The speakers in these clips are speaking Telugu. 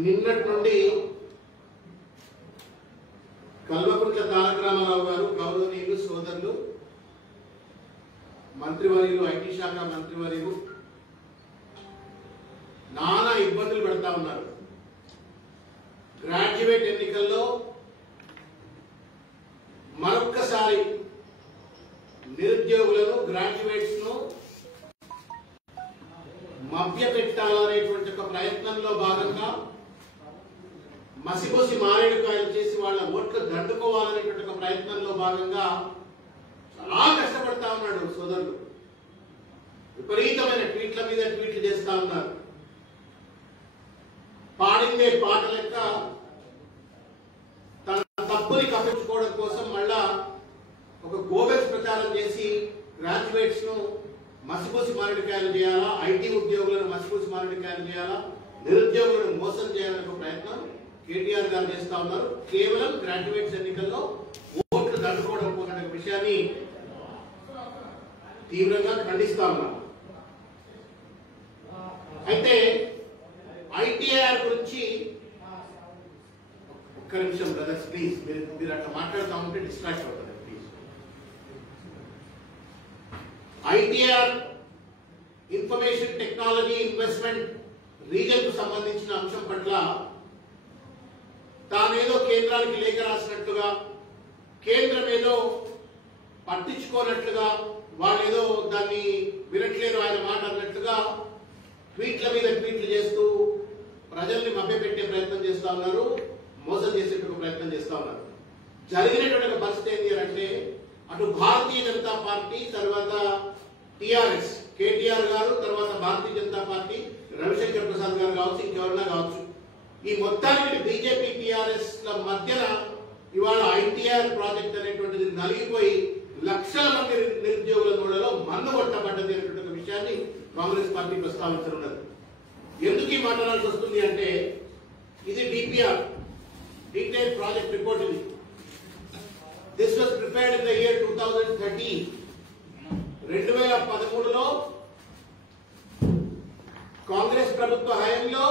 నిన్నటి నుండి కల్వకుంట్ల తారక రామారావు గారు గౌరవనీయులు సోదరులు మంత్రివర్యులు ఐటీ శాఖ మంత్రివర్యులు నానా ఇబ్బందులు పెడతా ఉన్నారు. గ్రాడ్యుయేట్ ఎన్నికల్లో మరొక్కసారి నిరుద్యోగులను గ్రాడ్యుయేట్స్ ను మభ్యపెట్టాలనేటువంటి ఒక ప్రయత్నంలో భాగంగా మసిబోసి మారేడుకాయలు చేసి వాళ్ళ ఓట్లు దండుకోవాలనేటువంటి ఒక ప్రయత్నంలో భాగంగా చాలా కష్టపడతా ఉన్నాడు సోదరులు. విపరీతమైన ట్వీట్ల మీద ట్వీట్లు చేస్తా ఉన్నారు. పాడిందే పాట లెక్క తన తప్పుని కప్పించుకోవడం కోసం మళ్ళా ఒక గోబెల్స్ ప్రచారం చేసి గ్రాడ్యుయేట్స్ ను మసిపూసి మారేడుకాయలు చేయాలా, ఐటీ ఉద్యోగులను మసిపూసి మారేడుకాయలు చేయాలా, నిరుద్యోగులను మోసం చేయాలనే ఒక ప్రయత్నం కేటీఆర్ గారు చేస్తా ఉన్నారు. కేవలం గ్రాడ్యుయేట్స్ ఎన్నికల్లో ఓట్లు దండుకోవడం పోతున్న విషయాన్ని తీవ్రంగా ఖండిస్తా ఉన్నాం. అయితే ఐటీఆర్ గురించి ఒక్క నిమిషం బ్రదర్స్ ప్లీజ్, మీరు అట్లా మాట్లాడుతూ ఉంటే డిస్ట్రాక్ట్ అవుతుంది please. ITR information technology investment reason కు సంబంధించిన అంశం పట్ల తానేదో కేంద్రానికి లేఖ రాసినట్లుగా, కేంద్రం ఏదో పట్టించుకోనట్లుగా, వాళ్ళేదో దాన్ని వినట్లేదు ఆయన మాట అన్నట్లుగా ట్వీట్ల మీద ట్వీట్లు చేస్తూ ప్రజల్ని మభ్యపెట్టే ప్రయత్నం చేస్తా ఉన్నారు, మోసం చేసేటువంటి ప్రయత్నం చేస్తా ఉన్నారు. జరిగినటువంటి పరిస్థితి ఏంటి అంటే అటు భారతీయ జనతా పార్టీ, తర్వాత టిఆర్ఎస్ కేటీఆర్ గారు, తర్వాత భారతీయ జనతా పార్టీ రవిశంకర్ ప్రసాద్ గారు కావచ్చు, ఇంకెవరన్నా కావచ్చు, ఈ మొత్తానికి బీజేపీ టిఆర్ఎస్ ల మధ్యన ఇవాళ ఐటీఆర్ ప్రాజెక్ట్ అనేటువంటిది నలిగిపోయి లక్షల మంది నిరుద్యోగుల నోళ్లలో మన్ను కొట్టబడ్డది అనేటువంటి విషయాన్ని కాంగ్రెస్ పార్టీ ప్రస్తావించనున్నది. ఎందుకు ఈ మాట్లాడాల్సి వస్తుంది అంటే ఇది డిపిఆర్ డీటెయిల్ ప్రాజెక్ట్ రిపోర్ట్. ఇది this was prepared in the year 2013. 2013లో కాంగ్రెస్ ప్రభుత్వ హయాంలో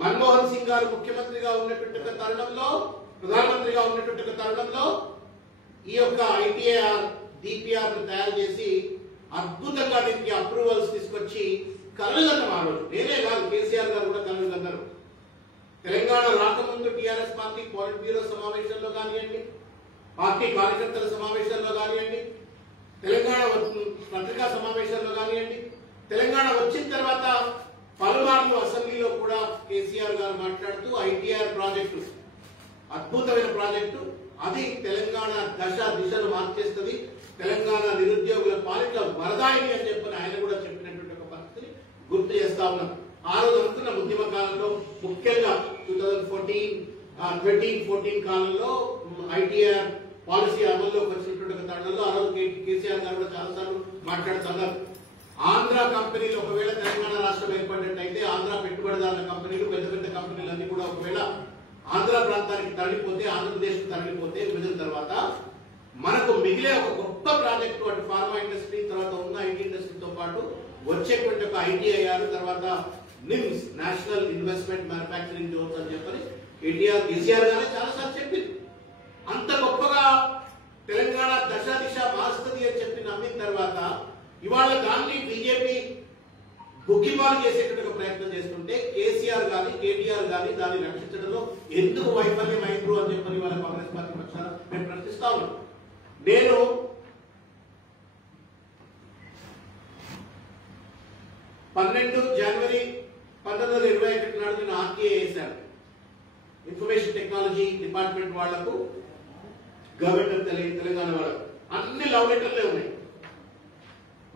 మన్మోహన్ సింగ్ గారు ముఖ్యమంత్రిగా ఉన్నటువంటి తరుణంలో, ప్రధానమంత్రిగా ఉన్నటువంటి తరుణంలో ఈ యొక్క ఐటీఆర్ డిపిఆర్ తయారు చేసి అద్భుతంగా దీనికి అప్రూవల్స్ తీసుకొచ్చి కలలుగన్నారు. ఆ రోజు నేనే కాదు, కేసీఆర్ గారు కూడా కలలుగన్నారు. తెలంగాణ రాకముందు టీఆర్ఎస్ పార్టీ పాలిట్ బ్యూరో సమావేశంలో కానివ్వండి, పార్టీ కార్యకర్తల సమావేశాల్లో కానివ్వండి, తెలంగాణ పత్రికా సమావేశాల్లో కానివ్వండి, తెలంగాణ వచ్చిన తర్వాత పలుమార్లు అసెంబ్లీలో కూడా కేసీఆర్ గారు మాట్లాడుతూ ఐటీఆర్ ప్రాజెక్టు అద్భుతమైన ప్రాజెక్టు, అది తెలంగాణ దశ దిశను మార్చేస్తుంది, తెలంగాణ నిరుద్యోగుల పాలిట్ల వరదాయిని అని చెప్పని ఆయన కూడా చెప్పినటువంటి ఒక పరిస్థితిని గుర్తు చేస్తా ఉన్నాం. ఆ రోజు అనుకున్న ఉద్యమ కాలంలో, ముఖ్యంగా 2013-14 కాలంలో ఐటీఆర్ పాలసీ అమల్లోకి వచ్చినటువంటి తరుణంలో ఆ రోజు కేసీఆర్ గారు కూడా చాలాసార్లు మాట్లాడుతున్నారు. ఆంధ్ర కంపెనీలు ఒకవేళ తెలంగాణ రాష్ట్రం ఏర్పడినట్టయితే ఆంధ్ర పెట్టుబడిదారుల కంపెనీలు, పెద్ద పెద్ద కంపెనీలు అన్ని కూడా ఒకవేళ ఆంధ్ర ప్రాంతానికి తరలిపోతే, ఆంధ్రప్రదేశ్ తరలిపోతే విభజన తర్వాత మనకు మిగిలే ఒక గొప్ప ప్రాజెక్టు అటు ఫార్మా ఇండస్ట్రీ, తర్వాత ఉన్న ఐటీ ఇండస్ట్రీతో పాటు వచ్చేటువంటి ఒక ఐటీఐఆర్, తర్వాత NIMS national investment manufacturing Jones అని చెప్పని కేసీఆర్ గారే చాలాసార్లు చెప్పింది. అంత గొప్పగా తెలంగాణ దశ దిశ మారుస్తుంది అని చెప్పి నమ్మిన తర్వాత ఇవాళ దాన్ని బీజేపీ బుక్కిపాలు చేసేటువంటి ప్రయత్నం చేస్తుంటే కేసీఆర్ గాని కేటీఆర్ గాని దాన్ని రక్షించడంలో ఎందుకు వైఫల్యం అయింది అని చెప్పని వాళ్ళ కాంగ్రెస్ పార్టీ పక్షాన నేను ప్రశ్నిస్తా ఉన్నాను. నేను 12 జనవరి 1921 నాడు నేను ఆర్టీఏ వేశాను. ఇన్ఫర్మేషన్ టెక్నాలజీ డిపార్ట్మెంట్ వాళ్లకు, గవర్నర్ తెలంగాణ వాళ్ళకు అన్ని లవ్ లెటర్లే ఉన్నాయి.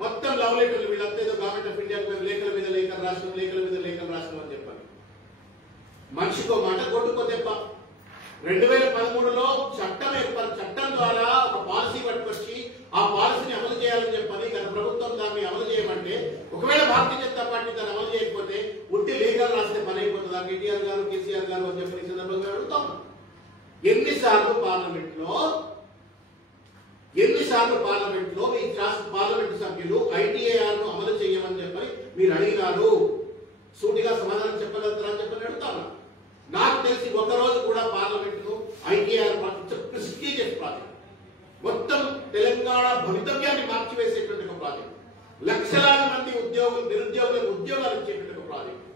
మొత్తం లవ్ లెటర్లు, వీళ్ళంతా ఏదో గవర్నమెంట్ ఆఫ్ ఇండియా లేఖల మీద లేఖలు రాష్ట్రం, లేఖల మీద లేఖలు రాష్ట్రం అని చెప్పాలి. మనిషికో మాట కొట్టుకో దెబ్బ. 2013లో చట్టం ద్వారా ఒక పాలసీ పట్టుకొచ్చి ఆ పాలసీని అమలు చేయాలని చెప్పని గత ప్రభుత్వం దాన్ని అమలు చేయమంటే, ఒకవేళ భారతీయ జనతా పార్టీ దాన్ని అమలు చేయకపోతే ఉట్టి లేఖలు రాస్తే పని అయిపోతుందా కేటీఆర్ గారు కేసీఆర్ గారు అని చెప్పని సందర్భంగా అడుగుతాం. ఎన్నిసార్లు పార్లమెంట్ లో మీ పార్లమెంటు సభ్యులు ఐటీఐఆర్ ను అమలు చేయమని చెప్పని మీరు అడిగినారు, సూటిగా సమాధానం చెప్పగలుగుతారా అని చెప్పని అడుగుతాను. లక్షలాది మంది నిరుద్యోగులకు ఉద్యోగాలు ఇచ్చేటువంటి ప్రాజెక్టు,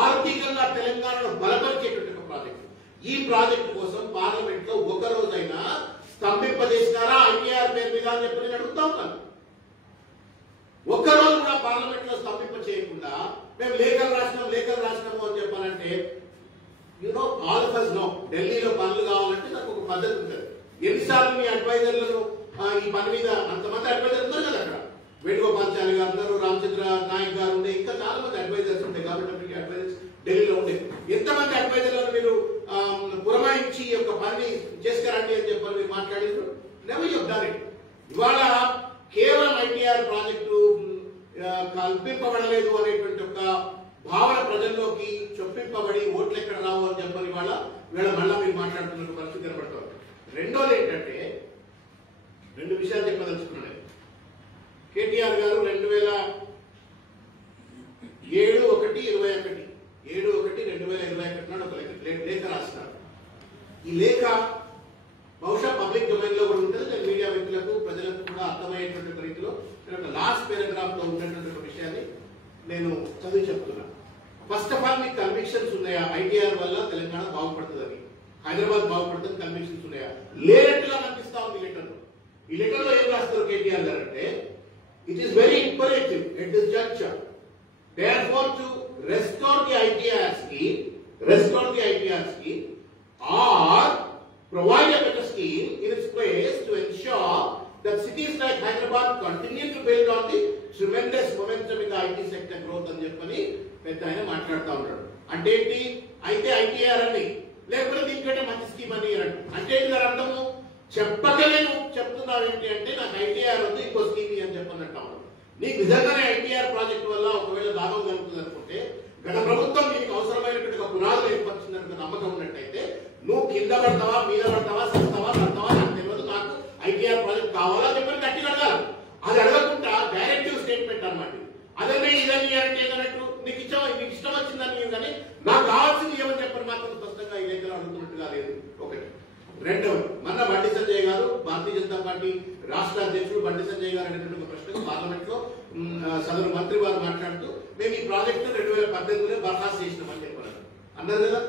ఆర్థికంగా తెలంగాణను బలపరిచేటువంటి ప్రాజెక్టు. ఈ ప్రాజెక్టు కోసం పార్లమెంట్ లో ఒక రోజైనా స్తంభింపజేసినారా ఐటీఆర్ పేరు మీద అని చెప్పి నేను అడుగుతా ఉన్నాను. ఒక్కరోజు కూడా పార్లమెంట్ లో స్తంభింప చేయకుండా మేము లేఖలు రాసినాము అని చెప్పాలంటే ఆల్ ఆఫ్ us know ఢిల్లీలో పనులు కావాలంటే నాకు ఒక పద్ధతి ఉంటుంది. ఎన్నిసార్లు మీ అడ్వైజర్లను ఈ పని మీద అంతమంది అడ్వైజర్ ఉన్నారు కదా, అక్కడ వేణుగోపాల్చారి గారు ఉన్నారు, రామచంద్ర నాయక్ గారు ఉండే, ఇంకా చాలా మంది అడ్వైజర్స్ ఉంటాయి. గవర్నమెంట్ అడ్వైజర్స్ ఢిల్లీలో ఉండే ఎంతమంది అడ్వైజర్లను మీరు పురమాయించి ఈ యొక్క పని చేసుకురండి అని చెప్పని మీరు మాట్లాడారు. Never you done it. ఇవాళ కేవలం ఐటీఆర్ ప్రాజెక్టు కల్పింపబడలేదు అనేటువంటి ఒక భావన ప్రజల్లోకి చొప్పింపబడి ఓట్లు ఎక్కడ రావు అని చెప్పని వీళ్ళ మళ్ళా మీరు మాట్లాడుతున్న పరిస్థితి కనబడుతుంది. రెండోది ఏంటంటే, రెండు విషయాలు చెప్పదలుచుకున్నాను. కేటీఆర్ గారు 7/1/2021 నాడు ఒక లేఖ రాసినారు. ఈ లేఖ బహుశా పబ్లిక్ డొమైన్ లో కూడా ఉంటుంది. నేను మీడియా వ్యక్తులకు ప్రజలకు కూడా అర్థమయ్యేటువంటి రీతిలో నేను లాస్ట్ పారాగ్రాఫ్ లో ఉన్నటువంటి విషయాన్ని నేను చదివి చెప్తున్నా. ఫస్ట్ ఆఫ్ ఆల్ మీకు కన్విక్షన్స్ ఉన్నాయా ఐటీఆర్ వల్ల తెలంగాణ బాగుపడుతుందని, హైదరాబాద్ బాగుపడుతుంది కన్విక్షన్స్ ఉన్నాయా? లేనట్టుగా కనిపిస్తా ఉంది ఈ లెటర్ లో. ఈ లెటర్ లో ఏం రాస్తారు కేటీఆర్ గారు అంటే, it is very imperative at this juncture therefore to restore the ITR scheme or provide a better scheme in its place to ensure that cities like Hyderabad continue to build on the tremendous momentum in the IT sector growth అని చెప్పని పెద్ద ఆయన మాట్లాడుతూ ఉంటాడు. అంటే ఏంటి? అయితే ఐటీఆర్ అని లేకపోతే దీనికంటే మంచి స్కీమ్ అని అంటే ఏంటి దాని అర్థము? చెప్పకలే నువ్వు చెప్తున్నావు ఏంటి అంటే నాకు ఐటీఆర్ ఉంది ఇంకో స్కీమ్ అని చెప్పన్నట్టు. నీకు నిజంగానే ఐటీఆర్ ప్రాజెక్ట్ వల్ల ఒకవేళ లాభం కలుగుతుంది అనుకుంటే, గత ప్రభుత్వం నీకు అవసరమైనటువంటి పునాదులు ఏర్పరిచిందన్న నమ్మకం ఉన్నట్టయితే నువ్వు కింద పడతావా, మీద పడతావా, సస్తావా నాకు తెలియదు, నాకు ఐటీఆర్ ప్రాజెక్ట్ కావాలా చెప్పని గట్టిగా అడగాలి. అది అడగకుండా డైరెక్టివ్ స్టేట్మెంట్ అన్నమాట. అదనే ఇదని అంటే ఏదన్నట్టు నీకు ఇష్టం వచ్చిందని కానీ నాకు కావాల్సింది ఏమని చెప్పని మాత్రం స్పష్టంగా ఈ లేఖలో అడుగుతున్నట్టుగా లేదు. ఒకటి. రెండవది, మొన్న బండి సంజయ్ గారు భారతీయ జనతా పార్టీ రాష్ట్ర అధ్యక్షుడు బండి సంజయ్ గారు అనేటువంటి ఒక ప్రశ్నకు పార్లమెంట్ లో సదరు మంత్రి వారు మాట్లాడుతూ మేము ఈ ప్రాజెక్టు 2018లో బర్ఖాస్తు చేసినామని చెప్పారు. అన్నారు కదా,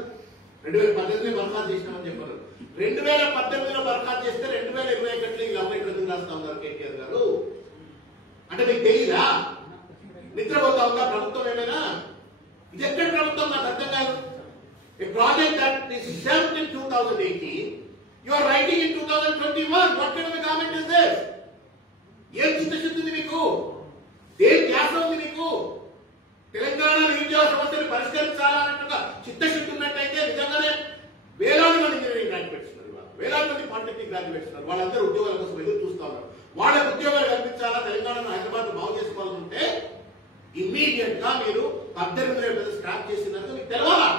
2018లో బర్ఖాస్తు చేసినామని చెప్పారు. 2018లో బర్ఖాస్తు చేస్తే 2021లో ఈ లవ్ లెటర్ ఎందుకు రాస్తా ఉన్నారు కేటీఆర్ గారు? అంటే మీకు తెలీదా? నిద్రపోతా ఉందా ప్రభుత్వం ఏమైనా? ఇది ఎక్కడ ప్రభుత్వం నాకు అర్థం కాదు. A project that is shelved in 2018, you are writing in 2021. What kind of a government is this? ఏం చిత్తశుద్ధి ఉంది మీకు? ఏం ధ్యాస ఉంది మీకు? తెలంగాణ నిరుద్యోగ సమస్యను పరిష్కరించాలన్నట్టుగా చిత్తశుద్ధి ఉన్నట్టయితే నిజంగానే వేలాది మంది ఇంజనీరింగ్ గ్రాడ్యుయేట్స్ ఉన్నారు, వేలాది మంది పాలిటెక్నిక్ గ్రాడ్యుయేట్స్ ఉన్నారు. వాళ్ళందరూ ఉద్యోగాల కోసం ఎదురు చూస్తా ఉన్నారు. వాళ్ళకి ఉద్యోగాలు కల్పించాలా, తెలంగాణను హైదరాబాద్ బాగు చేసుకోవాలనుకుంటే ఇమ్మీడియట్ గా మీరు 18 స్క్రాప్ చేసినాక మీకు తెలవాలా?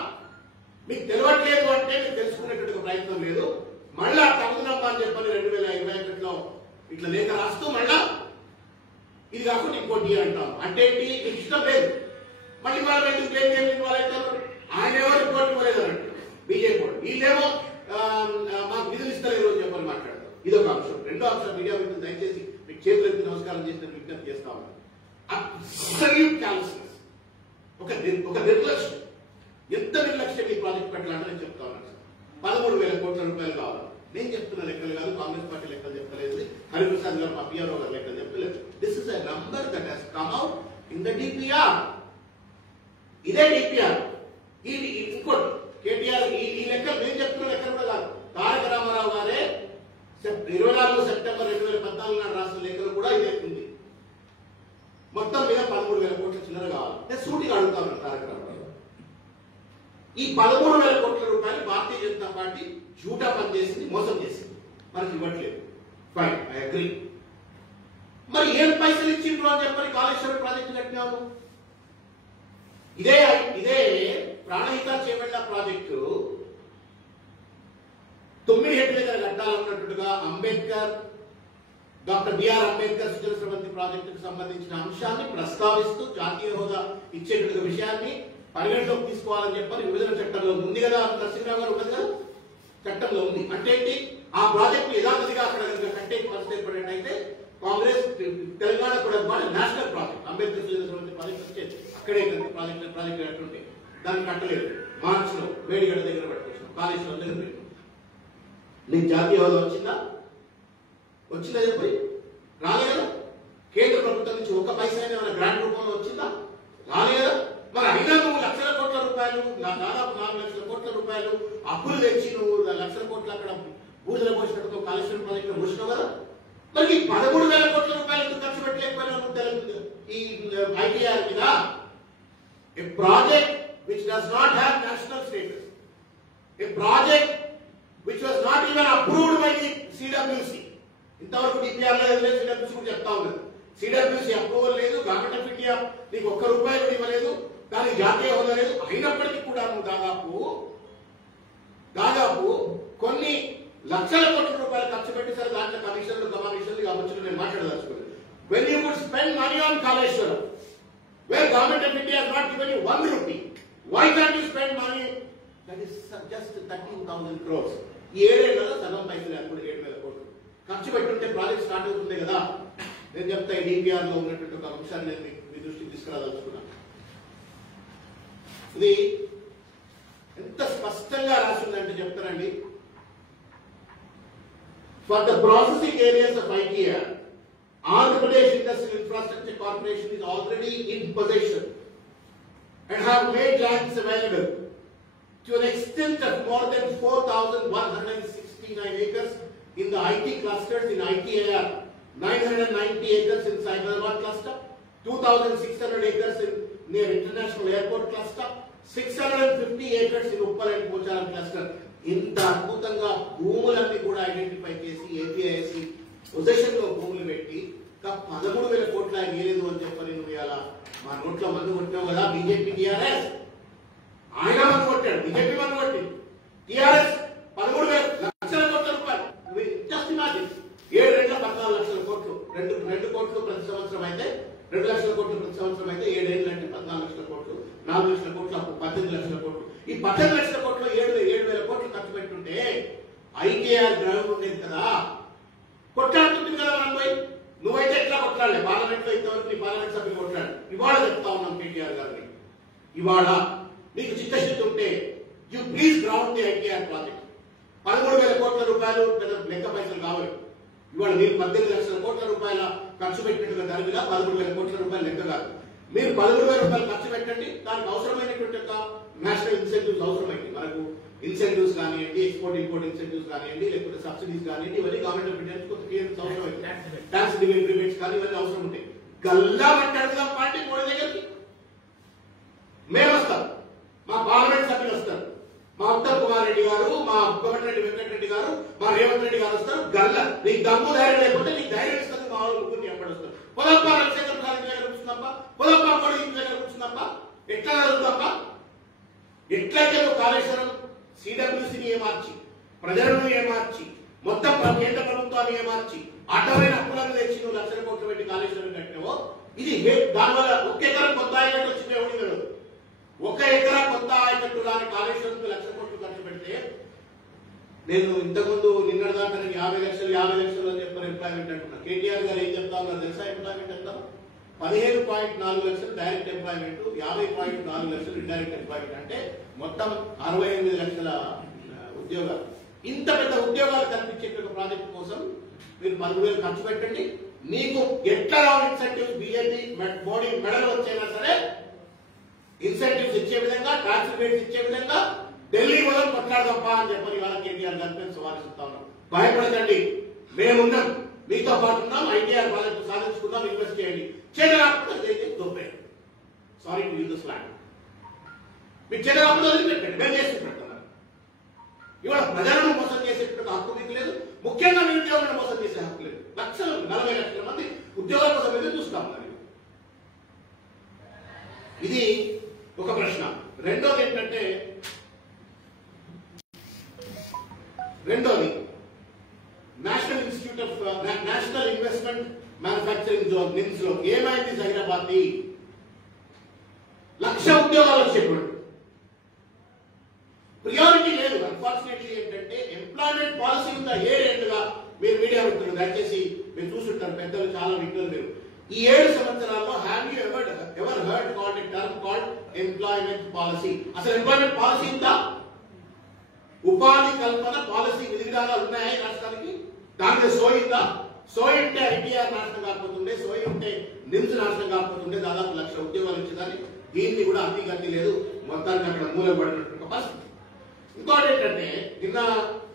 మీకు తెలియట్లేదు అంటే మీకు తెలుసుకునేటువంటి ప్రయత్నం లేదు. మళ్ళా తగుదనమ్మా అని చెప్పని 2021లో ఇట్లా లేఖ రాస్తూ మళ్ళా ఇది కాకుండా ఇంకోటి అంటాం. అంటే మీకు ఇష్టం లేదు. మళ్ళీ వాళ్ళు ఎందుకు బ్లేమ్ ఇన్వాల్వ్ అవుతారు? ఆయన ఎవరు రిపోర్ట్ ఇవ్వలేదు అన్నట్టు బీజేపీ కూడా. వీళ్ళేమో మాకు నిధులు ఇస్తలేరు అని చెప్పని మాట్లాడతారు. ఇదొక అంశం. రెండో అంశం, మీడియా వ్యక్తులు దయచేసి మీకు చేతులు ఎత్తి నమస్కారం చేసిన విజ్ఞప్తి చేస్తా ఉన్నాను. అబ్సల్యూట్ క్యాలెస్నెస్, ఒక నిర్లక్ష్యం. ఎంత నిర్లక్ష్యం ఈ ప్రాజెక్ట్ పెట్టాలంటే నేను చెప్తా ఉన్నాను. 13,000 కోట్ల రూపాయలు కావాలి. నేను చెప్తున్న లెక్కలు కాదు, కాంగ్రెస్ పార్టీ లెక్కలు చెప్పలేదు, హరిప్రసాద్ గారు మా పిఆర్ఓ గారు లెక్కలు చెప్పలేదు. This is a number that has come out in the DPR. ఇదే డిపిఆర్. ఇంకోటి కేటీఆర్ ఈ లెక్కలు నేను చెప్తున్న లెక్కలు కూడా కాదు. తారక రామారావు గారే 24 సెప్టెంబర్ 2014 నాడు రాసిన లెక్కలు కూడా ఇదే ఉంది. మొత్తం మీద 13,000 కోట్ల చిల్లర కావాలి. నేను సూటిగా అడుగుతాను తారక రామారావు, ఈ 13,000 కోట్ల రూపాయలు భారతీయ జనతా పార్టీ జూటా పనిచేసింది, మోసం చేసింది, మనకి ఇవ్వట్లేదు. Fine, I agree. మరి ఏం పైసలు ఇచ్చిండ్రు అని చెప్పని కాళేశ్వరం ప్రాజెక్టు కట్టినాము. ఇదే ప్రాణహిత చేపట్ల ప్రాజెక్టు 9 హెడ్ల దగ్గర కట్టాలన్నట్టుగా అంబేద్కర్, డాక్టర్ బిఆర్ అంబేద్కర్ సుజల స్రవంతి ప్రాజెక్టుకు సంబంధించిన అంశాన్ని ప్రస్తావిస్తూ జాతీయ హోదా ఇచ్చేటువంటి విషయాన్ని పరిగణలోకి తీసుకోవాలని చెప్పని విభజన చట్టంలో ఉంది కదా, నరసింహరావు గారు ఉన్నది కదా, చట్టంలో ఉంది. అంటే ఏంటి? ఆ ప్రాజెక్టు యథావిధిగా అక్కడ కట్టే పరిస్థితి ఏర్పడినట్టయితే కాంగ్రెస్ తెలంగాణ కూడా నేషనల్ ప్రాజెక్ట్ అంబేద్కర్ ప్రాజెక్ట్ వచ్చేది అక్కడే ప్రాజెక్ట్ అట్టుంటే దాన్ని కట్టలేదు. మార్చిలో మేడిగడ్డ దగ్గర పట్టుకొచ్చాం, కాళేశ్వరం దగ్గర పెట్టాం. నీకు జాతీయ హోదా వచ్చిందా? వచ్చిందా చెప్పి రాలేదా? కేంద్ర ప్రభుత్వం నుంచి ఒక్క పైసా ఏమైనా గ్రాంట్ రూపంలో వచ్చిందా? రాలేదా? మరి అయినా నువ్వు లక్షల కోట్ల రూపాయలు, దాదాపు 4 లక్షల కోట్ల రూపాయలు అప్పులు తెచ్చి నువ్వు లక్షల కోట్లు అక్కడ బూడిదల పోసినట్టు కాళేశ్వరం ప్రాజెక్టు పోసినావు కదా. మరి 13,000 కోట్ల రూపాయలు ఎందుకు ఖర్చు పెట్టలేకపోయినా నువ్వు ఈ ఐటీఆర్ మీద? A project which does not have national status, a project which was not even approved by the CWC. ఇంతవరకు DPR లేదు, CWC కూడా చెప్తా ఉన్నారు. CWC అప్రూవల్ లేదు, గవర్నమెంట్ ఆఫ్ ఇండియా నీకు ₹1 కూడా ఇవ్వలేదు, దానికి జాతీయ హోదా లేదు. అయినప్పటికీ కూడా నువ్వు దాదాపు కొన్ని లక్షల కోట్ల రూపాయలు ఖర్చు పెట్టి సరే దాంట్లో కమిషన్లు కావచ్చు నేను మాట్లాడదలుచుకోలేదు. When you would spend money on Kaleshwaram, where government of India has not given you ₹1, why can't you spend money? That is just 13,000 crores. ఈ 7 ఏళ్లలో సగం పైసలు అప్పుడు 7,000 కోట్లు ఖర్చు పెట్టుంటే ప్రాజెక్ట్ స్టార్ట్ అవుతుంది కదా. నేను చెప్తా ఈ DPR లో ఉన్నటువంటి ఒక అంశాన్ని నేను మీ దృష్టికి తీసుకురాదలుచుకున్నా. ఇది ఎంత స్పష్టంగా రాసిందంటే చెప్తానండి. For the processing areas of ITR, Andhra Pradesh Industrial Infrastructure Corporation is already in possession and have made lands available to an extent of more than 4,169 acres in the IT clusters in ITAR, 990 acres in Cyberabad cluster, 2,600 acres in near International Airport cluster, 650 acres in Uppal and Pocharam cluster. ఇంత అద్భుతంగా భూములన్నీ కూడా ఐడెంటిఫై చేసి APIC పొజిషన్ లో భూములు పెట్టి 13,000 కోట్ల ఏలేదు అని చెప్పని నువ్వు ఇలా మా నోట్లో మందు కొట్టావు కదా. బీజేపీ టీఆర్ఎస్ ఆయన మందు కొట్టాడు, బీజేపీ మందు కొట్టింది. టీఆర్ఎస్ 13,000 లక్షల కోట్ల రూపాయలు. జస్ట్ ఇమాజిన్ 7 ఏళ్ల 14 లక్షల కోట్లు, 2 కోట్లు ప్రతి సంవత్సరం అయితే 2 లక్షల కోట్లు ప్రతి సంవత్సరం అయితే 7 ఏళ్ళు అంటే 14 లక్షల కోట్లు, 4 లక్షల కోట్లు అప్పుడు 18 లక్షల కోట్లు. ఈ 18 లక్షల కోట్లు 7,000 కోట్లు ఖర్చు పెట్టుంటే ఐటీఆర్ గ్రౌండ్ ఉండేది కదా. కొట్లాడుతుంది కదా మనం పోయి. నువ్వైతే ఎట్లా కొట్లాడలే పార్లమెంట్ లో, ఇంతవరకు నీ పార్లమెంట్ సభ్యులు కొట్లాడు. ఇవాళ చెప్తా ఉన్నాం కేటీఆర్ గారిని, ఇవాళ నీకు చిత్తశుద్ధి ఉంటే you please ground the ITR project. 13,000 కోట్ల రూపాయలు లెక్క పైసలు కావాలి. ఇవాళ మీరు 18 లక్షల కోట్ల రూపాయల ఖర్చు పెట్టినట్టుగా జరిగిన 13,000 కోట్ల రూపాయలు లెక్క కాదు. మీరు 13,000 రూపాయలు ఖర్చు పెట్టండి, దానికి అవసరమైనటువంటి నేషనల్ ఇన్సెంటివ్స్ అవసరమైంది. మనకు ఇన్సెంటివ్స్ కానివ్వండి, ఎక్స్పోర్ట్ ఇంపోర్ట్ ఇన్సెంటివ్స్ కానివ్వండి, లేకపోతే సబ్సిడీస్ కానివ్వండి, ఇవన్నీ గవర్నమెంట్ ఆఫ్ ఇండియా కొంత క్లియరెన్స్ అవసరమైంది. ట్యాక్స్ రిబేట్స్ కానీ ఇవన్నీ అవసరం ఉంటాయి. గల్లా మాట్లాడుదాం పార్టీ మోడీ దగ్గరికి మేము వస్తాం, మా పార్లమెంట్ సభ్యులు వస్తారు, మా ఉత్తమ్ కుమార్ రెడ్డి గారు, మా కోమటిరెడ్డి వెంకటరెడ్డి గారు, మా రేవంత్ రెడ్డి గారు వస్తారు. గల్లా నీకు దమ్ము ధైర్యం లేకపోతే నీకు ధైర్యం ఇస్తుంది మా వాళ్ళు ముగ్గురిని ఎప్పుడు వస్తారు. పొలప్ప రాజశేఖర్ గారి దగ్గర కూర్చుందప్ప, పొలప్ప మోడీ దగ్గర కూర్చుందప్ప, ఎట్లా జరుగుతుందప్ప? ఎట్లయితే నువ్వు కాళేశ్వరం CWCని ఏమార్చి, ప్రజలను ఏమార్చి, మొత్తం కేంద్ర ప్రభుత్వాన్ని ఏమార్చి, అడ్డమైన అప్పులను తెచ్చి నువ్వు లక్షల కోట్లు పెట్టి కాళేశ్వరం కట్టావో, ఇది దానివల్ల 1 ఎకరా కొత్త ఆయకట్టు వచ్చింది ఎవడి కదా. 1 ఎకరా కొత్త ఆయకట్టు రాని కాళేశ్వరంకి 1,00,000 కోట్లు ఖర్చు పెడితే, నేను ఇంతకుముందు నిన్నటిదాకా 50 లక్షలు అని చెప్పిన ఎంప్లాయ్మెంట్ అంటున్నా. కేటీఆర్ గారు ఏం చెప్తా ఉన్నారు తెలుసా? ఎంప్లాయ్మెంట్ ఎంత? 15.4 లక్షలు డైరెక్ట్ ఎంప్లాయ్మెంట్, 50.4 లక్షలు ఇండైరెక్ట్ ఎంప్లాయ్మెంట్. అంటే మొత్తం 68 లక్షల ఉద్యోగాలు. ఇంత పెద్ద ఉద్యోగాలు కల్పించే ప్రాజెక్ట్ కోసం మీరు 10,000 ఖర్చు పెట్టండి. మీకు ఎట్లా ఇన్సెంటివ్స్ బీజేపీ మోడీ మెడలు వచ్చైనా సరే ఇన్సెంటివ్స్ ఇచ్చే విధంగా, ట్యాక్స్ రిబేట్స్ ఇచ్చే విధంగా ఢిల్లీ మొదలు కొట్లాడదప్పా అని చెప్పని వాళ్ళ కేటీఆర్ గారిని సవాలిస్తా ఉన్నాం. భయపడకండి, మేమున్నాం, మీతో పాటు ఉన్నాం. ఐటీఆర్ ప్రాజెక్టు సాధించుకుందాం, ఇన్వెస్ట్ చేయండి. చేయకపోతే దొబ్బేయండి. Sorry to use this land. మీకు చేయకపోతే వదిలిపెట్టండి, మేము చేసి పెడుతున్నాం. ఇవాళ ప్రజలను మోసం చేసేటువంటి హక్కు మీకు లేదు, ముఖ్యంగా నిరుద్యోగులను మోసం చేసే హక్కు లేదు. 40 లక్షల మంది ఉద్యోగాల కోసం ఎదురు చూస్తాం. ఇది ఒక ప్రశ్న. రెండోది ఏంటంటే, national investment manufacturing zone NIMS లో ఏమైంది? హైదరాబాద్ 1,00,000 ఉద్యోగాలు వచ్చేటువంటి ప్రియారిటీ లేదు. అన్ఫార్చునేట్లీ ఏంటంటే ఎంప్లాయ్మెంట్ పాలసీ ఉందా 7 ఏళ్లుగా మీరు మీడియా మిత్రులు దయచేసి మీరు చూసుంటారు, పెద్దలు చాలా వింటారు మీరు. ఈ 7 సంవత్సరాల్లో have you ever heard called a term called employment policy? అసలు ఎంప్లాయ్మెంట్ పాలసీ ఉందా? ఉపాధి కల్పన పాలసీ విధి విధానాలు ఉన్నాయా ఈ రాష్ట్రానికి? దాంట్లో సోయిందా? సోయి ఉంటే ఐటీఆర్ నాశనం కాకపోతుండే, సోయి ఉంటే నిమ్స్ నాశనం కాకపోతుండే, దాదాపు 1,00,000 ఉద్యోగాలు ఇచ్చేదాన్ని. దీన్ని కూడా అన్ని గతి లేదు, మొత్తానికి అక్కడ మూలపడినటువంటి పరిస్థితి. ఇంకోటి ఏంటంటే, నిన్న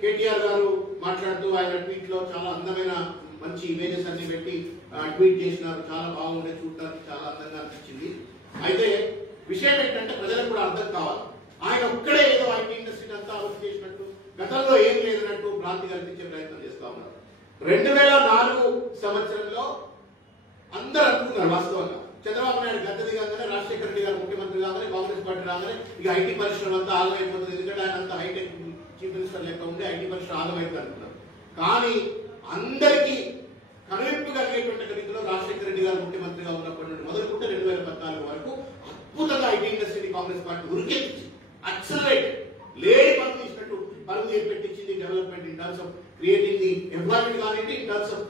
కేటీఆర్ గారు మాట్లాడుతూ ఆయన ట్వీట్ లో చాలా అందమైన మంచి ఇమేజెస్ అన్ని పెట్టి ట్వీట్ చేసినారు. చాలా బాగుండే, చూడటానికి చాలా అందంగా అనిపించింది. అయితే విషయం ఏంటంటే ప్రజలకు కూడా అర్థం కావాలి. ఆయన ఒక్కడే ఏదో ఐటీ ఇండస్ట్రీని అంతా అభివృద్ధి చేసినట్టు, గతంలో ఏం లేదన్నట్టు భ్రాంతి కల్పించే ప్రయత్నం చేస్తా ఉన్నారు. 2004 సంవత్సరంలో అందరూ అనుకున్నారు వాస్తవంగా చంద్రబాబు నాయుడు గద్దె దిగానే, రాజశేఖర రెడ్డి గారు ముఖ్యమంత్రి కాగానే, కాంగ్రెస్ పార్టీ రాగానే ఇక ఐటీ పరిశ్రమ అంతా ఆగమైపోతుంది, ఎందుకంటే ఆయన అంతా హైటెక్ చీఫ్ మినిస్టర్ లెక్క ఉంటే ఐటీ పరిశ్రమ ఆగమైపోతుంది అనుకున్నారు. కానీ అందరికీ కనువిప్పు కలిగేటువంటి రీతిలో రాజశేఖర రెడ్డి గారు ముఖ్యమంత్రిగా ఉన్నప్పటి నుండి మొదలుకుంటే 2014 వరకు అద్భుతంగా ఐటీ ఇండస్ట్రీని కాంగ్రెస్ పార్టీ ఉరికెత్తించి అక్సలరేట్ లేని పనులు ఇచ్చినట్టు పనులు చేపెట్టించింది. Development in terms of creating the employment కానివ్వండి, in terms of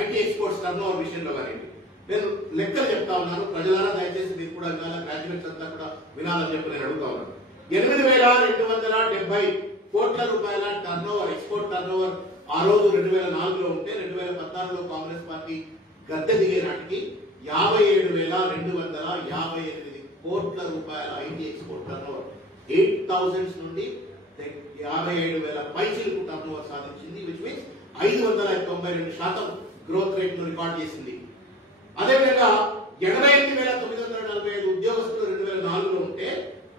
IT exports turnover విషయంలో కానివ్వండి. నేను లెక్కలు చెప్తా ఉన్నాను, ప్రజలారా దయచేసి మీరు కూడా వినాలా, గ్రాడ్యుయేట్స్ అంతా కూడా వినాలని చెప్పి నేను అడుగుతా ఉన్నాను. 8,270 కోట్ల రూపాయల టర్నోవర్, ఎక్స్పోర్ట్ టర్నోవర్ ఆ రోజు 2004లో ఉంటే 2016లో కాంగ్రెస్ పార్టీ గద్దె దిగే నాటికి 57,258 కోట్ల రూపాయల ఐటీ ఎక్స్పోర్ట్ టర్నోవర్ 8,000 నుండి 57,000 పైచిలకు టర్నోవర్ సాధించింది. విచ్ మీన్స్ 592% గ్రోత్ రేట్ ను రికార్డ్ చేసింది. అదేవిధంగా 88,945 ఉద్యోగస్తులు 2004లో ఉంటే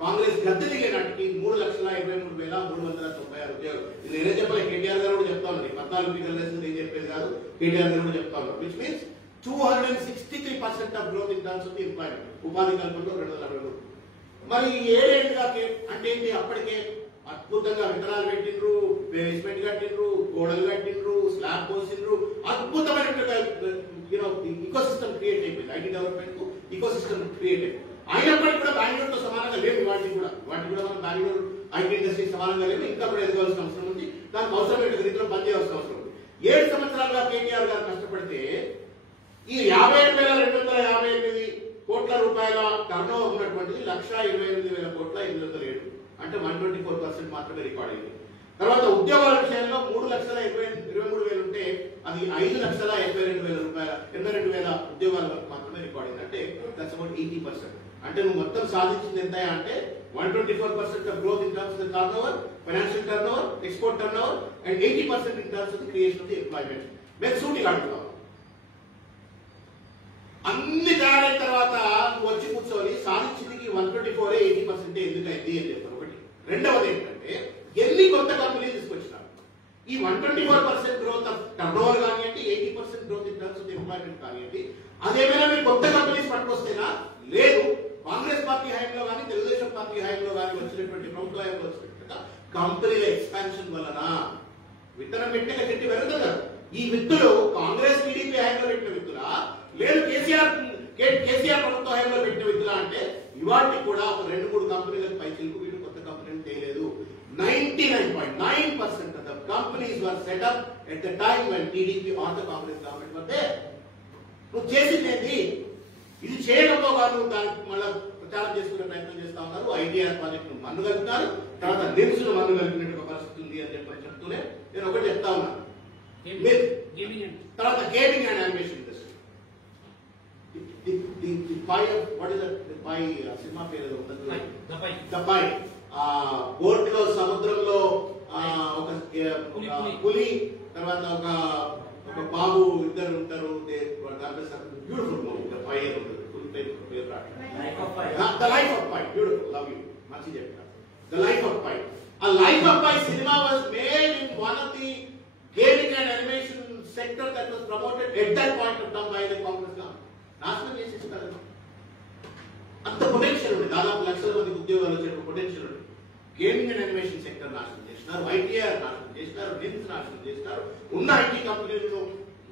కాంగ్రెస్ గద్దె దిగే నాటికి 3,23,396 ఉద్యోగాలు. ఇది నేనే చెప్పలేదు, కేటీఆర్ గారు కూడా చెప్తా ఉన్నారు. 14 ఫిగర్ నేను చెప్పేది కాదు, కేటీఆర్ గారు కూడా చెప్తా ఉన్నారు. Which means 263% of growth in terms of the employment, ఉపాధి కల్పనలో 200. మరి 7 ఏళ్ళుగా అంటే ఏంటి, అప్పటికే అద్భుతంగా విత్తనాలు పెట్టిండ్రు, బేస్మెంట్ కట్టిండ్రు, గోడలు కట్టిండ్రు, స్లాబ్ పోసిండ్రు, అద్భుతమైన ఈకోసిస్టమ్ క్రియేట్ అయిపోయింది. ఐటీ డెవలప్మెంట్ కు ఈకోసిస్టమ్ క్రియేట్ అయిపోయింది. అయినప్పటికీ కూడా బెంగళూరుతో సమానంగా లేవు. వాటికి కూడా మనం బెంగళూరు ఐటీ ఇండస్ట్రీ సమానంగా లేవు. ఇంకా కూడా ఎదగాల్సిన అవసరం ఉంది, దానికి అవసరమైన రీతిలో పనిచేయాల్సిన అవసరం ఉంది. 7 సంవత్సరాలుగా కేటీఆర్ గారు కష్టపడితే ఈ 57,258 కోట్ల రూపాయల టర్నోవర్ ఉన్నటువంటిది 1,28,000 కోట్ల 807, అంటే 124% మాత్రమే రికార్డ్ అయింది. తర్వాత ఉద్యోగాల విషయంలో 3,23,000 ఉంటే అది 5,82,000 రూపాయల 82,000 ఉద్యోగాల వరకు మాత్రమే రికార్డ్ అయింది. అంటే దట్స్ అబౌట్ 80%. అంటే నువ్వు మొత్తం సాధించింది ఎంత అంటే 124% of growth in terms of turnover, financial turnover, export turnover, and 80% in terms of the creation of the employment. మేము సూటిగా అడుగుతాం, అన్ని తయారైన తర్వాత వచ్చి కూర్చొని సాధించింది 124 80% ఎందుకైంది అని చెప్పారు. ఒకటి. రెండవది ఏంటంటే ఎన్ని కొత్త కంపెనీలు తీసుకొచ్చినారు. ఈ 124% గ్రోత్ ఆఫ్ టర్నోవర్ కానివ్వండి, 80% growth in terms of employment కానివ్వండి, అదేమైనా మీరు కొత్త కంపెనీస్ పట్టుకొస్తేనా? లేదు. కాంగ్రెస్ పార్టీ హయాంలో కానీ, తెలుగుదేశం పార్టీ హయాంలో కానీ వచ్చినటువంటి ప్రభుత్వ హయాంలో వచ్చినటువంటి కంపెనీల ఎక్స్పాన్షన్ వలన విత్తనం పెట్టిన చెట్టు పెరుగుతుంది. ఈ విత్తులు కాంగ్రెస్ టీడీపీ హయాంలో పెట్టిన విత్తులా, లేదు కేసీఆర్ ప్రభుత్వ హయాంలో పెట్టిన విత్తులా అంటే ఇవాటికి కూడా ఒక 2-3 కంపెనీలకు పైచిలకు వీళ్ళు కొత్త కంపెనీలు చేయలేదు. 99.9% of the companies were set up at the time when TDP or the Congress government were there. నువ్వు చేసింది ఏంటి? ఇది చేయకపోగా నువ్వు దానికి మళ్ళీ ప్రచారం చేసుకునే ప్రయత్నం చేస్తా ఉన్నారు. ఐటీఆర్ ప్రాజెక్ట్ ను మన్ను కలుపుతారు, తర్వాత నిమ్స్ ను మన్ను కలిపినట్టు పరిస్థితి ఉంది అని చెప్పని చెప్తూనే నేను ఒకటి చెప్తా ఉన్నాను. తర్వాత gaming and animation industry, cinema పేరు దబాయ్. బోట్ లో సముద్రంలో ఒక పులి, తర్వాత ఒక బాబు, ఇద్దరు ఉంటారు. Beautiful movie. The life of pi. Beautiful, love you, మంచి చెప్పారు. The life of pi. ఆ life of pi cinema was made in one of the gaming and animation sector that was promoted at that point of time by the Congress government. నాశనం చేసేసి కదా. అంత పొటెన్షియల్ ఉంది, దాదాపు 1,00,000 మంది ఉద్యోగాలు వచ్చే పొటెన్షియల్ ఉంది. గేమింగ్ అండ్ అనిమేషన్ సెక్టర్ నాశనం చేసినారు, ఐటీఆర్ నాశనం చేసినారు, నిమ్స్ నాశనం చేసినారు. ఉన్న ఐటీ కంపెనీలను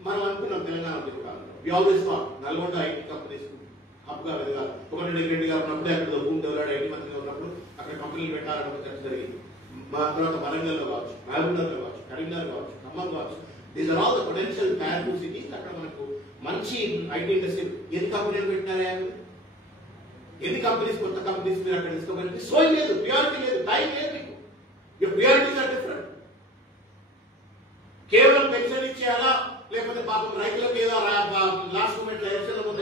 మనం అనుకున్నాం తెలంగాణ ఉద్యోగాలు. We always thought Nalgonda IT companies hub గా ఎదగాలి. కోమటిరెడ్డి రెడ్డి గారు ఉన్నప్పుడే అక్కడ భూమి డెవలప్ ఐటీ మంత్రిగా ఉన్నప్పుడు అక్కడ కంపెనీలు పెట్టాలని ఒక చర్చ జరిగింది. మా తర్వాత వరంగల్లో కావచ్చు, మహబూబ్నగర్ కావచ్చు, కరీంనగర్ కావచ్చు, ఖమ్మం కావచ్చు, these are all the potential tier 2 cities. అక్కడ మనకు మంచి ఐటీ ఇండస్ట్రీ. ఎన్ని కంపెనీలు పెట్టినారా? ఎన్ని కంపెనీస్, కొత్త కంపెనీస్ మీరు అక్కడ తీసుకోవాలి? సోయి లేదు, ప్రియారిటీ లేదు, టైం లేదు మీకు. Your priorities are different. కేవలం పెన్షన్ ఇచ్చేయాలా, లేకపోతే పాపం రైతులకు ఏదో లాస్ట్ మూమెంట్ ఎలక్షన్ల ముందు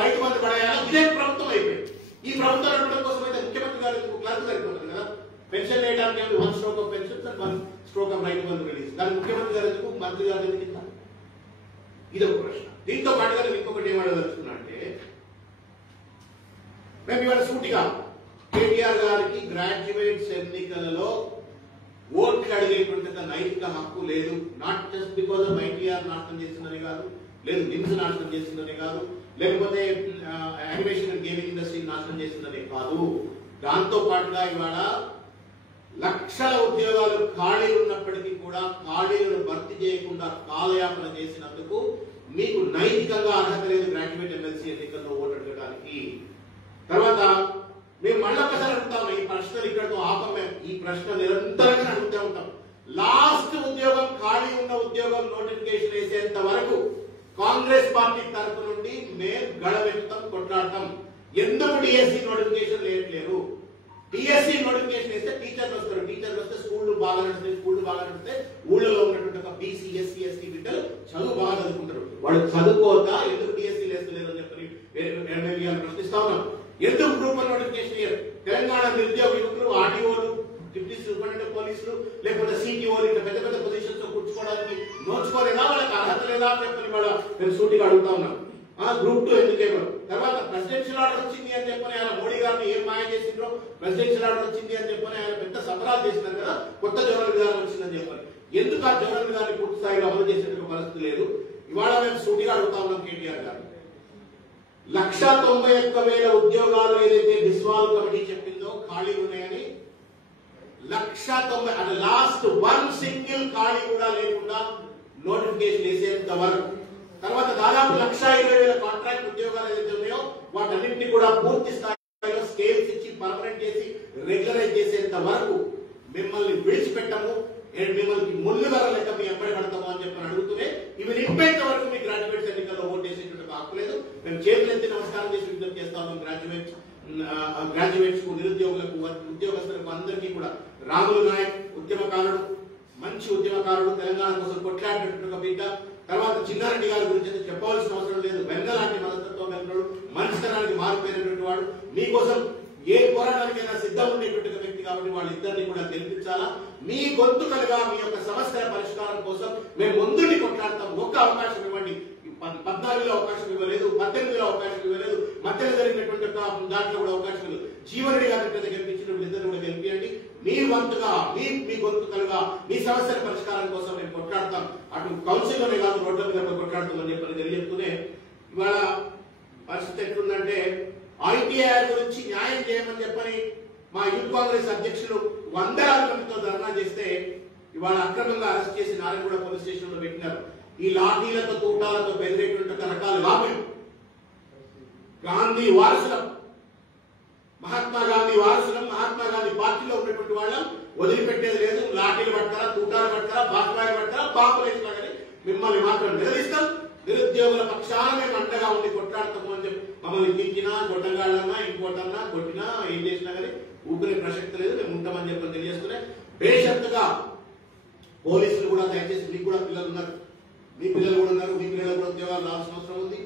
రైతు బంధు పడేయాలా? ఇదే ప్రభుత్వం అయిపోయింది. ఈ ప్రభుత్వం నడపడం కోసం అయితే ముఖ్యమంత్రి గారు క్లాస్ సరిపోతుంది కదా. పెన్షన్ వేయడానికి 1 stroke of pension, 1 stroke of Rythu Bandhu release. కానీ ముఖ్యమంత్రి గారు ఎందుకు, మంత్రి గారు ఎందుకు ఇస్తారు? ఇది ఒక ప్రశ్న. దీంతో పాటుగా నేను ఇంకొకటి ఏమడదలుచుకున్నా అంటే, మేము ఇవాళ సూటిగా కేటీఆర్ గారికి గ్రాడ్యుయేట్స్ ఎన్నికలలో ఓట్లు అడిగేటువంటి నైతిక హక్కు లేదు. Not just because of ITR నాశనం చేసిందని కాదు, లేదు నిమ్స్ నాశనం చేసిందని కాదు, లేకపోతే యానిమేషన్ అండ్ గేమింగ్ ఇండస్ట్రీ నాశనం చేసిందని కాదు. దాంతో పాటుగా ఇవాళ లక్షల ఉద్యోగాలు ఖాళీ ఉన్నప్పటికీ కూడా ఖాళీలను భర్తీ చేయకుండా కాలయాపన చేసినందుకు మీకు నైతికంగా అర్హత లేదు గ్రాడ్యుయేట్ ఎమ్మెల్సీ ఎన్నికల్లో ఓటు అడగడానికి. తర్వాత మేము మళ్ళొక్కసారి అడుగుతాం, ఈ ప్రశ్నలు ఇక్కడతో ఆపం. మేము ఈ ప్రశ్న నిరంతరంగా అడుగుతూ ఉంటాం. లాస్ట్ ఉద్యోగం, ఖాళీ ఉన్న ఉద్యోగం నోటిఫికేషన్ వేసేంత వరకు కాంగ్రెస్ పార్టీ తరఫు నుండి మేము గడవెత్తుతాం, కొట్లాడతాం. ఎందుకు డిఎస్సి నోటిఫికేషన్ లేరు? డిఎస్సి నోటిఫికేషన్ వేస్తే టీచర్లు వస్తారు, టీచర్లు వస్తే స్కూళ్లు బాగా నడుస్తాయి, స్కూళ్లు బాగా నడిస్తే ఊళ్ళలో ఉన్నటువంటి ఒక బీసీ ఎస్సీ ఎస్టీ బిడ్డలు చదువు బాగా చదువుకుంటారు. వాళ్ళు చదువుకోక ఎందుకు డిఎస్సి లేస్తలేరు అని చెప్పి ఎమ్మెల్యే ప్రశ్నిస్తా ఉన్నాం. ఎందుకు గ్రూప్ 1 నోటిఫికేషన్ ఇయ్యారు? తెలంగాణ నిరుద్యోగ యువకులు, ఆర్డీఓలు, డిప్యూటీ సూపరింటెండెంట్ పోలీసులు, లేకపోతే సిటీఓలు ఇట్లా పెద్ద పెద్ద పొజిషన్స్ లో కూర్చుకోవడానికి నోచుకోలేదా? వాళ్ళకి అర్హత లేదా అని చెప్పని వాళ్ళ మేము సూటిగా అడుగుతా ఉన్నాం. గ్రూప్ 2 ఎందుకేమో. తర్వాత ప్రెసిడెన్షియల్ ఆర్డర్ వచ్చింది అని చెప్పని ఆయన మోడీ గారిని ఏం మాయ చేసిండ్రో, ప్రెసిడెన్షియల్ ఆర్డర్ వచ్చింది అని చెప్పని ఆయన పెద్ద సంబరాలు చేసినారు కదా, కొత్త జోనల్ విధానం వచ్చిందని చెప్పని. ఎందుకు ఆ జోనల్ విధానాన్ని పూర్తి స్థాయిలో అమలు చేసేటువంటి పరిస్థితి లేదు? ఇవాళ మేము సూటిగా అడుగుతా ఉన్నాం కేటీఆర్ గారు. 191,000 ఉద్యోగాలు ఏదైతే బిస్వాల్ కమిటీ చెప్పిందో ఖాళీ ఉన్నాయని, 190,000 అంటే లాస్ట్ 1 సింగిల్ ఖాళీ కూడా లేకుండా నోటిఫికేషన్ వేసేంత వరకు, తర్వాత దాదాపు 120,000 కాంట్రాక్ట్ ఉద్యోగాలు ఏదైతే ఉన్నాయో వాటన్నింటినీ కూడా పూర్తి స్థాయిలో స్కేల్స్ ఇచ్చి పర్మనెంట్ చేసి రెగ్యులరైజ్ చేసేంత వరకు మిమ్మల్ని విడిచిపెట్టము, మిమ్మల్ని ముళ్ళుగర లెక్క మీ ఎప్పటి పడతాము అని చెప్పని అడుగుతూనే ఇవి నింపేంత వరకు మీ గ్రాడ్యుయేట్స్ ఎన్నికల్లో ఓటు వేసేటువంటి హక్కు లేదు. మేము చేతులు ఎత్తి నమస్కారం చేసి విజ్ఞప్తి చేస్తాము గ్రాడ్యుయేట్స్ కు, నిరుద్యోగులకు, ఉద్యోగస్తులకు అందరికీ కూడా. రాములు నాయక్ ఉద్యమకారుడు, మంచి ఉద్యమకారుడు, తెలంగాణ కోసం కొట్లాడినటువంటి బిడ్డ. తర్వాత చిన్నారెడ్డి గారి గురించి చెప్పవలసిన అవసరం లేదు. వెంగలాంటి మనస్తత్వం కలిగినోడు, మనిషితనానికి మారిపోయినటువంటి వాడు, మీకోసం ఏ పోరాటానికైనా సిద్ధం ఉండేటువంటి వ్యక్తి. కాబట్టి వాళ్ళిద్దరిని కూడా గెలిపించాలా. మీ గొంతుకలుగా మీ యొక్క సమస్యల పరిష్కారం కోసం మేము ముందుని కొట్లాడతాం. ఒక్క అవకాశం ఇవ్వండి. 14లో అవకాశం ఇవ్వలేదు, 18లో అవకాశం ఇవ్వలేదు, మధ్యలో జరిగినటువంటి దాంట్లో కూడా అవకాశం లేదు. జీవనరెడ్డి గారి గెలిపించినటువంటి ఇద్దరు కూడా గెలిపియండి. మీ వంతుగా, మీ గొంతుకలుగా మీ సమస్యల పరిష్కారం కోసం మేము కొట్లాడతాం. అటు కౌన్సిల్లోనే కాదు, రోడ్ల మీద కొట్లాడుతామని చెప్పని తెలియజేస్తూనే ఇవాళ పరిస్థితి ఎట్లుందంటే, ఐటీఆర్ గురించి న్యాయం చేయమని చెప్పని మా యూత్ కాంగ్రెస్ అధ్యక్షులు 100 మందితో ధర్నా చేస్తే ఇవాళ అక్రమంగా అరెస్ట్ చేసి నారాయణగూడ పోలీస్ స్టేషన్ లో పెట్టినారు. ఈ లాఠీలతో, తూటాలతో బెదిరేటువంటి రకాల లాభం. గాంధీ వారసులం, మహాత్మా గాంధీ వారసులం, మహాత్మా గాంధీ పార్టీలో ఉన్నటువంటి వాళ్ళం వదిలిపెట్టేది లేదు. లాఠీలు పడతారా, తూటాలు పడతారా, బాస్పాయలు పడతారా, పాపులేషన్ లాగానే మిమ్మల్ని మాత్రం నిలదీస్తాం. నిరుద్యోగుల పక్షాన మేము అండగా ఉండి కొట్లాడతాము అని చెప్పి మమ్మల్ని తిట్టినా, గొడ్డగాళ్ళన్నా, ఇంకోటన్నా, కొట్టినా, ఏం చేసినా కానీ ఊపిరి ప్రసక్తి లేదు. మేము ఉంటామని చెప్పని తెలియజేస్తూనే బేషరతుగా పోలీసులు కూడా దయచేసి, మీకు కూడా పిల్లలు ఉన్నారు, మీ పిల్లలు కూడా ఉన్నారు, మీ పిల్లలు కూడా ఉద్యోగాలు రావాల్సిన అవసరం ఉంది.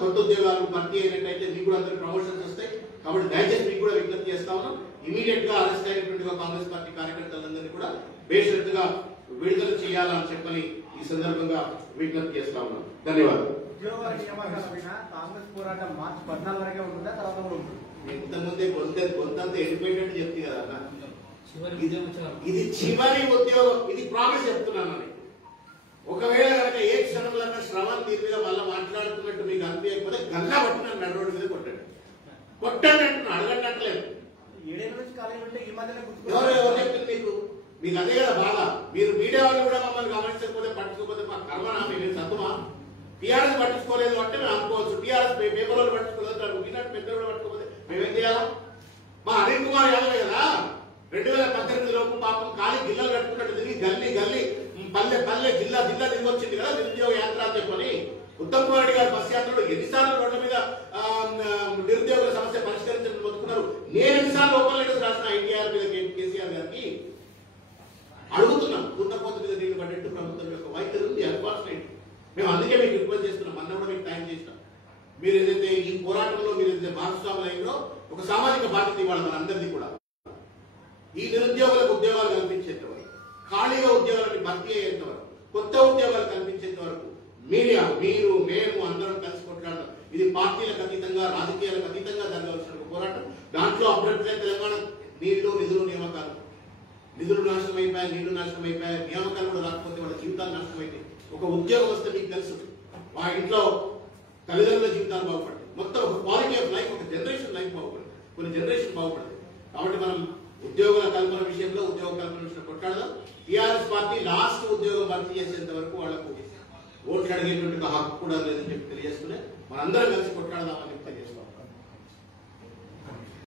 కొత్త ఉద్యోగాలు భర్తీ అయినట్టయితే మీకు కూడా అందరూ ప్రమోషన్స్ వస్తాయి. కాబట్టి దయచేసి మీకు కూడా విజ్ఞప్తి చేస్తా ఉన్నాం. ఇమీడియట్ గా అరెస్ట్ అయినటువంటి కాంగ్రెస్ పార్టీ కార్యకర్తలందరినీ కూడా బేషరతుగా విడుదల చేయాలని చెప్పని ఈ సందర్భంగా విజ్ఞప్తి చేస్తా ఉన్నాం. ధన్యవాదాలు. కాంగ్రెస్ పోరాటం మార్చి 14 వరకే ఉంటుందా, తర్వాత కూడా ఉంటుంది? ఇంతకుముందే కొంతంత వెళ్ళిపోయినట్టు చెప్తే కదా అన్న, ఇది చివరి ఉద్యోగం, ఇది ప్రామిస్ చెప్తున్నాను. ఒకవేళ కనుక ఏ క్షణంలో శ్రవణ్ తీరుగా మళ్ళీ మాట్లాడుతున్నట్టు మీకు అనిపించకపోతే గల్లా పట్టిన నడు రోడ్డు మీద కొట్టండి అంటున్నా, అడగండి అంటలేదు. 7 ఏళ్ళ నుంచి కాలేజీ ఉంటే ఈ మధ్యనే ఎవరు చెప్పింది మీకు అదే కదా బాధ. మీరు మీడియా వాళ్ళు కూడా మమ్మల్ని గమనించకపోతే, పట్టించుకోకపోతే మా కర్మనా, మేము సత్తుమా? టీఆర్ఎస్ పట్టించుకోలేదు అంటే మేము అనుకోవచ్చు, టీఆర్ఎస్ పేపర్ వాళ్ళు పట్టించుకోలేదు, మీనాటి పెద్ద కూడా పట్టుకోకపోతే మేమేం చేయాలా? మా అనిల్ కుమార్ యాదవ్ కదా 2018 లోపు పాపం ఖాళీ గిల్లలు కట్టుకున్నట్టు తిరిగి గల్లీ పల్లె పల్లె జిల్లా జిల్లా తిరిగి వచ్చింది కదా నిరుద్యోగ యాత్ర అని చెప్పని. ఉత్తమ్ కుమార్ రెడ్డి గారి బస్ యాత్రలో ఎన్నిసార్లు రోడ్ల మీద నిరుద్యోగుల సమస్య పరిష్కరించడం మొత్తుకున్నారు. నేను ఎన్నిసార్లు ఓపెన్ లెటర్స్ రాసిన ఎన్టీఆర్ మీద కేసీఆర్ గారికి అడుగుతున్నాం. దున్నపోతు మీద నీళ్లు పడ్డట్టు ప్రభుత్వం యొక్క వైఖరి ఉంది. అన్ఫార్చునేట్ మేము అందుకే మీకు రిక్వెస్ట్ చేస్తున్నాం. అన్న కూడా మీకు టైం చేసినాం. మీరు ఏదైతే ఈ పోరాటంలో మీరు ఏదైతే భాగస్వాములు అయిందో ఒక సామాజిక బాధ్యత ఇవ్వాలి మనందరిది కూడా. ఈ నిరుద్యోగులకు ఉద్యోగాలు కల్పించేంత వరకు, ఖాళీగా ఉద్యోగాలను భర్తీ అయ్యేంత వరకు, కొత్త ఉద్యోగాలు కల్పించేంత వరకు మీడియా మీరు మేము అందరం కలిసి కొట్లాడతాం. ఇది పార్టీలకు అతీతంగా రాజకీయాలకు అతీతంగా జరగాల్సిన ఒక పోరాటం. దాంట్లో అప్పుడప్పుడే తెలంగాణ నిధులు నియామకాలు, నిధులు నాశనం అయిపోయాయి, నీళ్లు నాశనం అయిపోయాయి, నియామకాలు కూడా రాకపోతే వాళ్ళ జీవితాలు నాశనం అయిపోయి. ఒక ఉద్యోగం వస్తే మీకు తెలుసు మా ఇంట్లో తల్లిదండ్రుల జీవితాలు బాగుపడతాయి. మొత్తం ఒక క్వాలిటీ ఆఫ్ లైఫ్, ఒక జనరేషన్ లైఫ్ బాగుపడుతుంది, కొన్ని జనరేషన్ బాగుపడుతుంది. కాబట్టి మనం ఉద్యోగుల కల్పన విషయంలో ఉద్యోగ కల్పన విషయంలో కొట్లాడదాం. టీఆర్ఎస్ పార్టీ లాస్ట్ ఉద్యోగం భర్తీ చేసేంత వరకు వాళ్లకు ఓట్లు అడిగేటువంటి హక్కు కూడా లేదని చెప్పి తెలియజేస్తూనే మనందరం కలిసి కొట్లాడదామని